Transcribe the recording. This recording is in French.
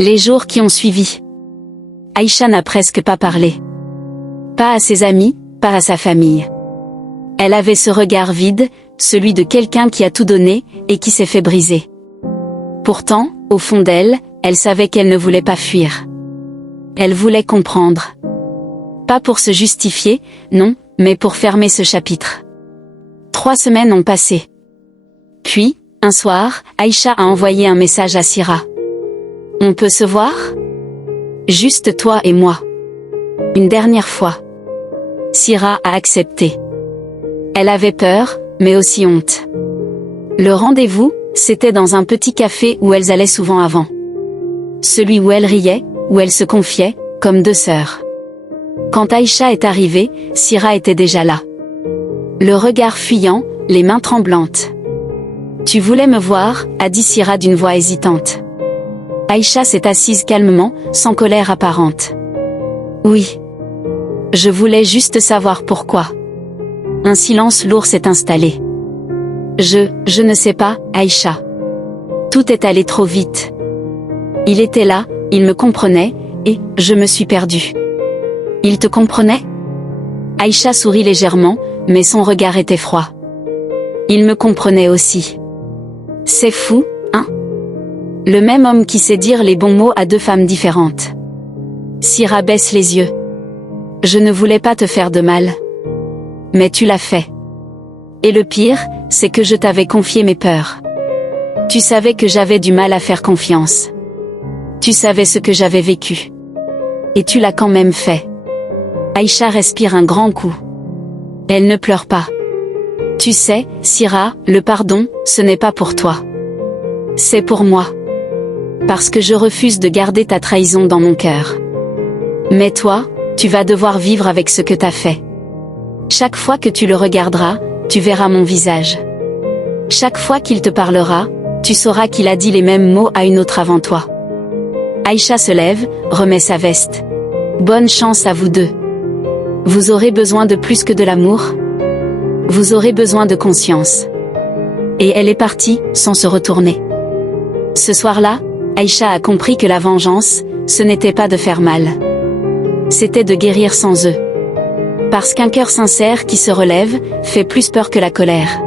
Les jours qui ont suivi. Aïcha n'a presque pas parlé. Pas à ses amis, pas à sa famille. Elle avait ce regard vide, celui de quelqu'un qui a tout donné, et qui s'est fait briser. Pourtant, au fond d'elle, elle savait qu'elle ne voulait pas fuir. Elle voulait comprendre. Pas pour se justifier, non, mais pour fermer ce chapitre. 3 semaines ont passé. Puis, un soir, Aïcha a envoyé un message à Sira. « On peut se voir ? Juste toi et moi. Une dernière fois. » Sira a accepté. Elle avait peur, mais aussi honte. Le rendez-vous, c'était dans un petit café où elles allaient souvent avant. Celui où elles riaient, où elles se confiaient, comme 2 sœurs. Quand Aïcha est arrivée, Sira était déjà là. Le regard fuyant, les mains tremblantes. « Tu voulais me voir » a dit Sira d'une voix hésitante. Aïcha s'est assise calmement, sans colère apparente. « Oui. Je voulais juste savoir pourquoi. » Un silence lourd s'est installé. Je ne sais pas, Aïcha. Tout est allé trop vite. Il était là, il me comprenait, et je me suis perdue. Il te comprenait ? Aïcha sourit légèrement, mais son regard était froid. Il me comprenait aussi. C'est fou, hein ? Le même homme qui sait dire les bons mots à 2 femmes différentes. Sira baisse les yeux. Je ne voulais pas te faire de mal. Mais tu l'as fait. Et le pire, c'est que je t'avais confié mes peurs. Tu savais que j'avais du mal à faire confiance. Tu savais ce que j'avais vécu. Et tu l'as quand même fait. Aïcha respire un grand coup. Elle ne pleure pas. Tu sais, Sira, le pardon, ce n'est pas pour toi. C'est pour moi. Parce que je refuse de garder ta trahison dans mon cœur. Mais toi, tu vas devoir vivre avec ce que t'as fait. Chaque fois que tu le regarderas, tu verras mon visage. Chaque fois qu'il te parlera, tu sauras qu'il a dit les mêmes mots à une autre avant toi. Aïcha se lève, remet sa veste. Bonne chance à vous deux. Vous aurez besoin de plus que de l'amour. Vous aurez besoin de conscience. Et elle est partie, sans se retourner. Ce soir-là, Aïcha a compris que la vengeance, ce n'était pas de faire mal. C'était de guérir sans eux. Parce qu'un cœur sincère qui se relève, fait plus peur que la colère.